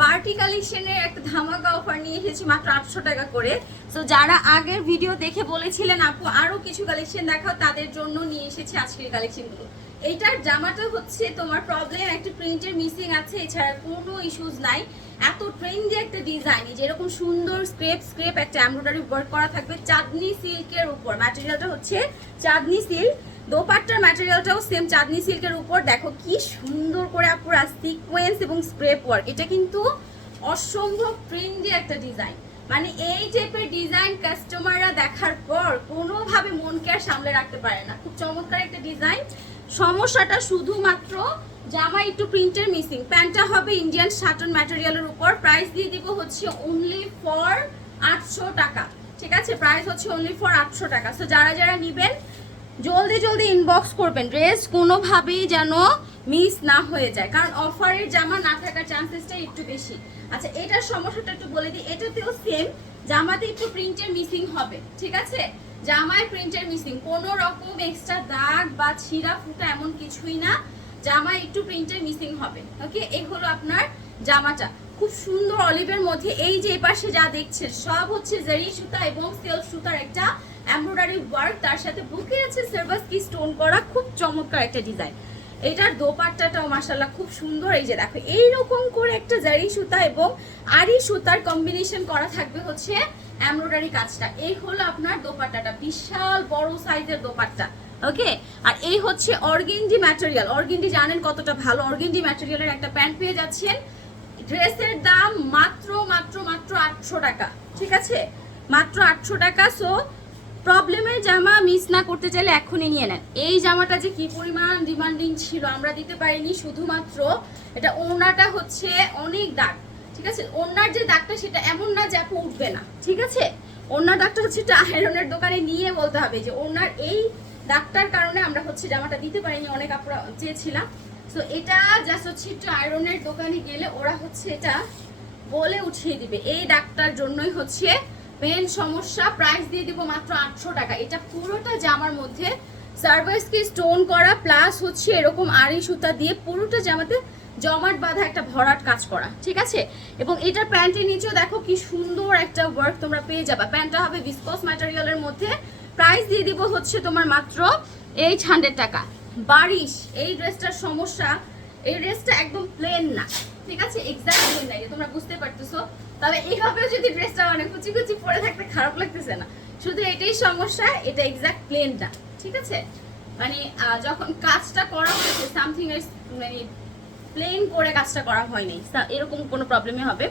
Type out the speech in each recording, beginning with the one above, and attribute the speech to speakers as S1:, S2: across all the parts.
S1: Party কালেকশনের একটা ধামাকা অফার নিয়ে এসেছি মাত্র আটশো টাকা করে। তো যারা আগের ভিডিও দেখে বলেছিলেন, আপু, আরও কিছু কালেকশন দেখাও, তাদের জন্য নিয়ে এসেছি আজকের কালেকশনগুলো এইটার জামাটা হচ্ছে তোমার প্রবলেম একটা প্রিন্টের মিসিং আছে, এছাড়া কোনো ইস্যুজ নাই। এত ট্রেন্ডি একটা ডিজাইন যেরকম সুন্দর স্ক্রেপ স্ক্রেপ একটা এমব্রয়ডারি ওয়ার্ক করা থাকবে চাঁদনি সিল্কের উপর। ম্যাটেরিয়ালটা হচ্ছে চাঁদনি সিল্ক দোপাট্টার ম্যাটেরিয়ালটাও সেম চাঁদনি সিল্কের উপর। দেখো কি সুন্দর করে আপুরা সিকোয়েন্স এবং স্ক্রেপ ওয়ার্ক এটা কিন্তু অসম্ভব ট্রেন্ডি একটা ডিজাইন মানে এই টাইপের ডিজাইন কাস্টমাররা দেখার পর কোনোভাবে মনকে আর সামলে রাখতে পারে না। খুব চমৎকার একটা ডিজাইন সমস্যাটা শুধুমাত্র জামা একটু প্রিন্টের মিসিং প্যান্টটা হবে ইন্ডিয়ান শাটন ম্যাটেরিয়ালের উপর। প্রাইস দিয়ে দিব হচ্ছে অনলি ফর আটশো টাকা। ঠিক আছে? প্রাইস হচ্ছে অনলি ফর আটশো টাকা। সো যারা যারা নেবেন জলদি জলদি ইনবক্স করবেন। ড্রেস কোনোভাবেই যেন মিস না হয়ে যায়। কারণ অফারের জামা না থাকার চান্সেসটা একটু বেশি। আচ্ছা এটার সমস্যাটা একটু বলে দিই। এটাতেও সেম জামাতে একটু প্রিন্টের মিসিং হবে, ঠিক আছে? জামায় প্রিন্টের মিসিং কোনো রকম এক্সট্রা দাগ বা ছিঁড়া ফুটা এমন কিছুই না। জামায় একটু প্রিন্টের মিসিং হবে ওকে এই হলো আপনার জামাটা। খুব সুন্দর অলিভের মধ্যে এই যে পাশে যা দেখছেন, সব হচ্ছে জেরি সুতা এবং সেল সুতার একটা এমব্রয়ডারি ওয়ার্ক তার সাথে বুকে আছে সার্ভাস কি স্টোন করা খুব চমৎকার একটা ডিজাইন এটার দোপাট্টাটাও মাসাল্লাহ খুব সুন্দর, এই যে দেখো, এইরকম করে একটা জারি সুতা এবং আরি সুতার কম্বিনেশন করা থাকবে হচ্ছে এমব্রয়ডারি কাজটা। এই হলো আপনার দোপাট্টাটা, বিশাল বড় সাইজের দোপাট্টা ওকে আর এই হচ্ছে অর্গেন্ডি ম্যাটেরিয়াল অর্গেন্ডি জানেন কতটা ভালো? অর্গেন্ডি ম্যাটেরিয়ালের একটা প্যান্ট পেয়ে যাচ্ছেন। ড্রেসের দাম মাত্র মাত্র মাত্র আটশো টাকা, ঠিক আছে? মাত্র আটশো টাকা সো প্রবলেমের জামা মিস না করতে চাইলে এখনই নিয়ে নেন। এই জামাটা যে কি পরিমাণ ডিমান্ডিং ছিল আমরা দিতে পারিনি, শুধুমাত্র এটা ওড়নাটা হচ্ছে অনেক দাগ, ঠিক আছে? ওড়নার যে দাগটা সেটা এমন না যে আপু উঠবে না, ঠিক আছে? ওড়নার দাগটা হচ্ছে একটা আয়রনের দোকানে নিয়ে বলতে হবে যে ওড়নার এই দাগটার কারণে আমরা হচ্ছে জামাটা দিতে পারিনি, অনেক আপুরা চেয়েছিলাম। তো এটা জাস্ট হচ্ছে একটু আয়রনের দোকানে গেলে ওরা হচ্ছে এটা বলে উঠিয়ে দিবে। এই দাগটার জন্যই হচ্ছে মেন সমস্যা প্রাইস দিয়ে দিব মাত্র আটশো টাকা। এটা পুরোটা জামার মধ্যে সার্ভাইস কি স্টোন করা প্লাস হচ্ছে এরকম আড়ি সুতা দিয়ে পুরোটা জামাতে জমাট বাঁধা একটা ভরাট কাজ করা, ঠিক আছে? এবং এটার প্যান্টের নিচেও দেখো কি সুন্দর একটা ওয়ার্ক তোমরা পেয়ে যাবা। প্যান্টটা হবে ভিসকস ম্যাটেরিয়ালের মধ্যে। প্রাইস দিয়ে দিব হচ্ছে তোমার মাত্র এইট হান্ড্রেড টাকা। বারিশ, এই ড্রেসটার সমস্যা, এই ড্রেসটা একদম প্লেন না। ঠিক আছে এক্সাক্ট প্লেন নাই তোমরা বুঝতে পারতেছো। তবে এইভাবে যদি ড্রেসটা মানে কুচি কুচি পরে থাকতে খারাপ লাগতেছে না। শুধু এটাই সমস্যা, এটা এক্সাক্ট প্লেন না ঠিক আছে? মানে যখন কাজটা করা হয়েছে সামথিং মানে প্লেন করে কাজটা করা হয়নি এরকম কোনো প্রবলেমে হবে।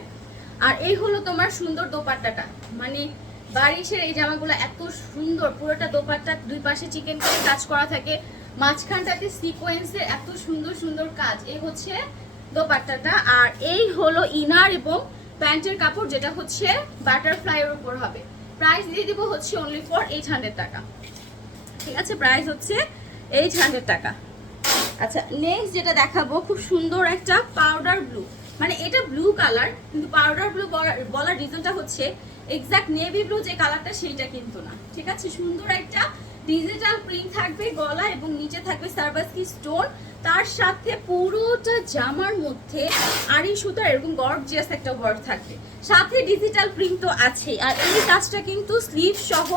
S1: আর এই হলো তোমার সুন্দর দোপাট্টাটা। মানে বারিশের এই জামাগুলো এত সুন্দর, পুরোটা দোপাট্টা দুই পাশে চিকেন করে কাজ করা থাকে। মাঝখানটাতে সিকোয়েন্সের এত সুন্দর সুন্দর কাজ। এই হচ্ছে দোপাট্টাটা আর এই হলো ইনার এবং প্যান্টের কাপড়, যেটা হচ্ছে বাটারফ্লাইয়ের উপর হবে। প্রাইস দিয়ে দিব হচ্ছে অনলি ফর এইট হান্ড্রেড টাকা। ঠিক আছে প্রাইস হচ্ছে এইট হান্ড্রেড টাকা। আচ্ছা নেক্সট যেটা দেখাবো, খুব সুন্দর একটা পাউডার ব্লু মানে এটা ব্লু কালার কিন্তু পাউডার ব্লু, বলার রিজনটা হচ্ছে এক্সাক্ট নেভি ব্লু যে কালারটা সেইটা কিন্তু না। ঠিক আছে, সুন্দর একটা ডিজিটাল প্রিন্ট থাকবে গলা এবং নিচে থাকবে সার্ভাস কি স্টোন তার সাথে পুরোটা জামার মধ্যে আড়ি সুতার এরকম গর্জিয়াস একটা ওয়ার্ক থাকবে। সাথে ডিজিটাল প্রিন্ট তো আছে। আর এই কাজটা কিন্তু স্লিভ সহ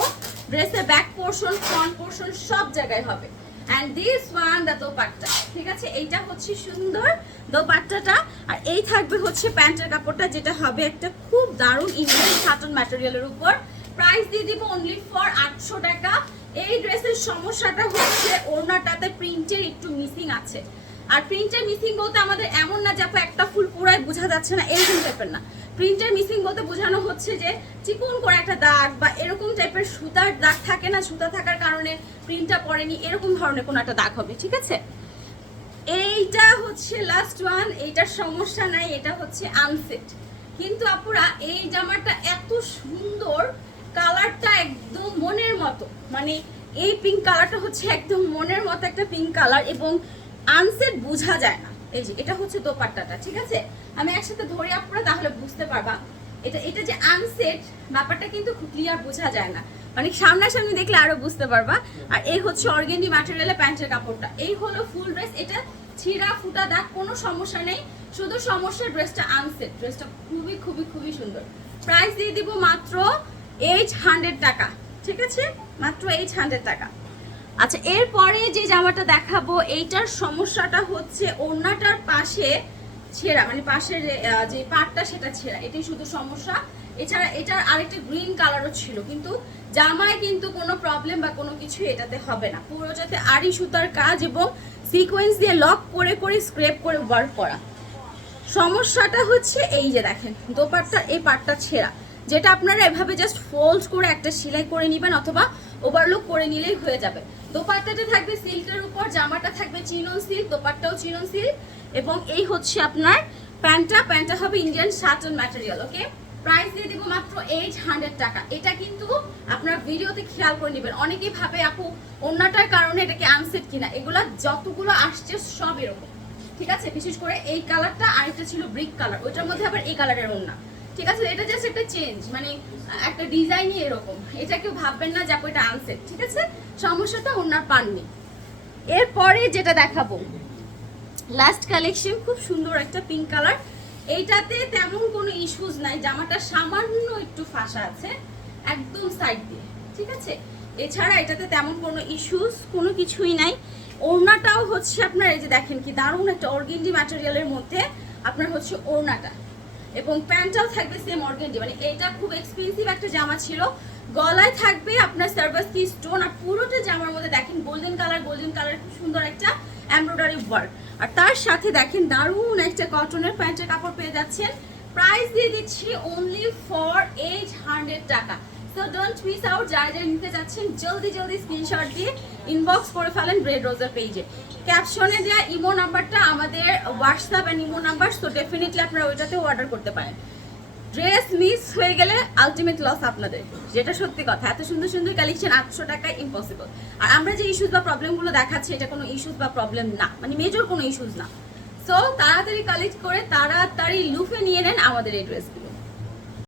S1: ড্রেসের ব্যাক পোর্শন ফ্রন্ট পোর্শন সব জায়গায় হবে। And this one the dupatta, ঠিক আছে? এইটা হচ্ছে সুন্দর দোপাট্টাটা। আর এই থাকবে হচ্ছে প্যান্টের কাপড়টা, যেটা হবে একটা খুব দারুণ ইন্ডিয়ান সাটন ম্যাটেরিয়ালের উপর। প্রাইস দিয়ে দিব অনলি ফর আটশো টাকা। এই ড্রেসের সমস্যাটা হচ্ছে ওড়নাটাতে প্রিন্টের একটু মিসিং আছে। আর প্রিন্টের মিসিং বলতে আমাদের এমন না যে একটা ফুল পুরাই বোঝা যাচ্ছে না, এরকম টাইপের না। প্রিন্টের মিসিং বলতে বোঝানো হচ্ছে যে চিকন করে একটা দাগ বা এরকম টাইপের সুতার দাগ থাকে না, সুতা থাকার কারণে প্রিন্টটা পড়েনি, এরকম ধরনের কোনো একটা দাগ হবে, ঠিক আছে? এইটা হচ্ছে লাস্ট ওয়ান এইটার সমস্যা নাই, এটা হচ্ছে আনসেট কিন্তু আপুরা, এই জামাটা এত সুন্দর কালারটা একদম মনের মতো। মানে এই পিঙ্ক কালারটা হচ্ছে একদম মনের মতো একটা পিঙ্ক কালার এবং আনসেট বোঝা যায় না। এই যে, এটা হচ্ছে দোপাট্টাটা, ঠিক আছে? আমি একসাথে ধরে আপুরা তাহলে বুঝতে পারবা। এটা এটা যে আনসেট ব্যাপারটা কিন্তু খুব ক্লিয়ার বোঝা যায় না। মানে সামনাসামনি দেখলে আরও বুঝতে পারবা। আর এই হচ্ছে অর্গেন্ডি ম্যাটেরিয়ালের প্যান্টের কাপড়টা। এই হলো ফুল ড্রেস এটা ছিঁড়া ফুটা দাগ, কোনো সমস্যা নেই। শুধু সমস্যা ড্রেসটা আনসেট ড্রেসটা খুবই খুবই খুবই সুন্দর। প্রাইস দিয়ে দিব মাত্র এইট হান্ড্রেড টাকা। ঠিক আছে? মাত্র এইট হান্ড্রেড টাকা। আচ্ছা এরপরে যে জামাটা দেখাবো এইটার সমস্যাটা হচ্ছে ওড়নাটার পাশে ছেঁড়া মানে পাশের যে, পাটটা সেটা ছেঁড়া। এটাই শুধু সমস্যা। এছাড়া এটার আরেকটা গ্রিন কালারও ছিল কিন্তু জামায় কিন্তু কোনো প্রবলেম বা কোনো কিছু এটাতে হবে না। পুরো যাতে আড়ি সুতার কাজ এবং সিকোয়েন্স দিয়ে লক করে করে স্ক্রেপ করে ওয়ার্ক করা। সমস্যাটা হচ্ছে এই যে দেখেন দোপাট্টার এই পাটটা ছেঁড়া। যেটা আপনারা এভাবে জাস্ট ফোল্ড করে একটা সেলাই করে নেবেন অথবা ওভারলুক করে নিলেই হয়ে যাবে। দোপাট্টাটা থাকবে সিল্কের উপর, জামাটা থাকবে চিনন সিল্ক, দোপাট্টাও চিনন সিল্ক এবং এই হচ্ছে আপনার প্যান্টটা। প্যান্টটা হবে Indian shirting material okay price দিয়ে দিব মাত্র এইট হান্ড্রেড টাকা। এটা কিন্তু আপনার ভিডিওতে খেয়াল করে নেবেন। অনেকেই ভাবে, আপু, অন্যটার কারণে এটাকে আনসেট কিনা? এগুলা যতগুলো আসছে সব এরকম। ঠিক আছে? বিশেষ করে এই কালারটা আরেকটা ছিল ব্রিক কালার ওইটার মধ্যে আবার এই কালারের ওড়না। ঠিক আছে? এটা জাস্ট একটা চেঞ্জ মানে একটা ডিজাইনই এরকম। এটা কেউ ভাববেন না যে আপু এটা আনসেট ঠিক আছে? সমস্যাটা ওনার পাননি। এরপরে যেটা দেখাবো লাস্ট কালেকশন খুব সুন্দর একটা পিঙ্ক কালার এইটাতে তেমন কোনো ইস্যুজ নাই, জামাটা সামান্য একটু ফাঁসা আছে, একদম সাইড দিয়ে, ঠিক আছে? এছাড়া এটাতে তেমন কোনো ইস্যুস কোনো কিছুই নাই। ওড়নাটাও হচ্ছে আপনার, এই যে দেখেন কি দারুণ একটা অর্গেন্ডি ম্যাটেরিয়ালের মধ্যে আপনার হচ্ছে ওড়নাটা। এবং প্যান্টটাও থাকবে সেম অর্গেন্ডি মানে এটা খুব এক্সপেন্সিভ একটা জামা ছিল। গলায় থাকবে আপনার সার্ভাস কি স্টোন আর পুরোটা জামার মধ্যে দেখেন গোল্ডেন কালার গোল্ডেন কালার খুব সুন্দর একটা এমব্রয়ডারি ওয়ার্ক আর তার সাথে দেখেন দারুণ একটা কটনের প্যান্টের কাপড় পেয়ে যাচ্ছেন। প্রাইস দিয়ে দিচ্ছি অনলি ফর এইট হান্ড্রেড টাকা। সো ডোন্ট মিস আউট যারা যারা নিতে যাচ্ছেন, জলদি জলদি স্ক্রিনশট দিয়ে ইনবক্স করে ফেলেন রেড রোজার পেজে ক্যাপশনে দেওয়া ইমো নাম্বারটা আমাদের WhatsApp and Imo number so definitely আপনারা ওইটাতেও অর্ডার করতে পারেন। ড্রেস মিস হয়ে গেলে আলটিমেট লস আপনাদের, যেটা সত্যি কথা। এত সুন্দর সুন্দর কালেকশন আটশো টাকায় ইম্পসিবল আর আমরা যে ইস্যুস বা প্রবলেমগুলো দেখাচ্ছি, এটা কোনো ইস্যুস বা প্রবলেম না। মানে মেজর কোনো ইস্যুস না। সো তাড়াতাড়ি কালেক্ট করে, তাড়াতাড়ি লুফে নিয়ে নেন আমাদের এই ড্রেসগুলো